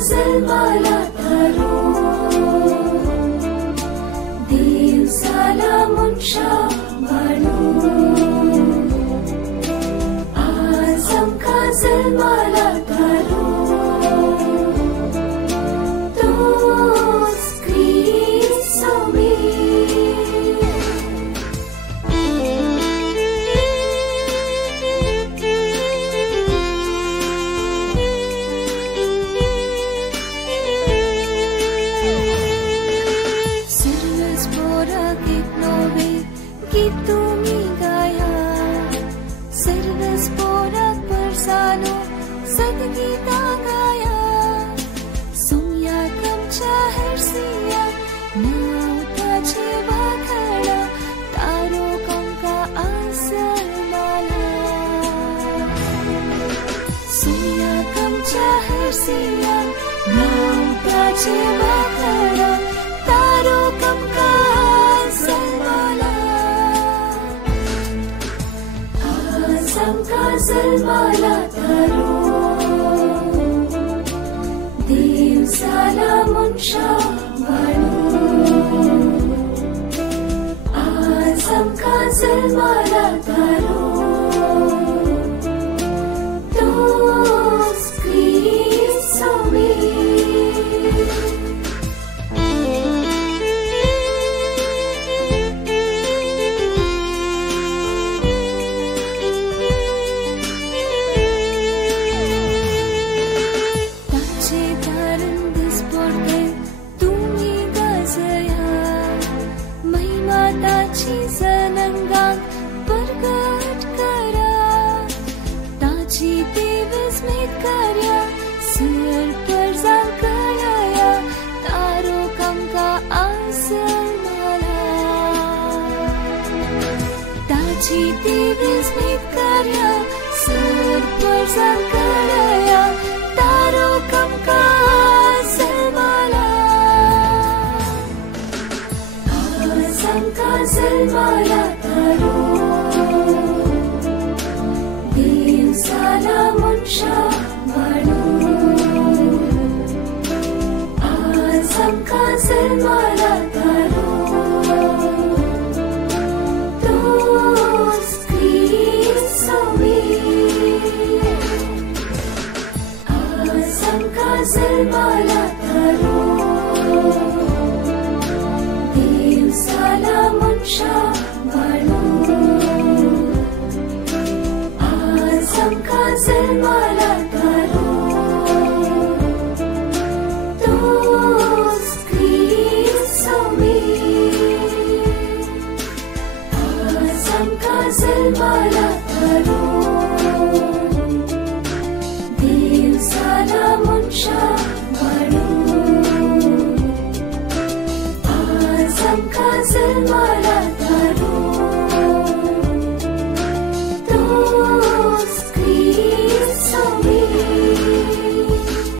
जलमाला तारो दिवसाला मुनशा बाळू आज आमका जलमाला तारो तोच क्रिस्त मी तुम्ही गाया सर्वच पोराक परसानो सदगीता गाया सुमया कमच्या हरसिया नाव ताचे वाखडा तारो कमका आसल माला सुमया कमच्या हरसिया नाव ताचे वाखडा तारो कमका आसल माला आमका जलमाला तारो दिवसाला मुनशा बाळू आज आमका जलमाला तारो तोच क्रिस्त मी जलंगांक प्रगट करा ताची विस्मित कर्या सर परजांक कळया तारो कमका आसल माला ताची विस्मित कर्या सर परजांक कळया तारो कमका आसल माला आमका जलमाला तारो दिवसाला मुनशा बाळू आज आमका जलमाला तारो तोच क्रिस्त मी आज आमका जलमाला तारो दिवसाला मुनशा बाळू आज आमका जलमाला तारो तोच क्रिस्त मी आज आमका जलमाला तारो दिवसाला मुनशा बाळू आमका जलमाला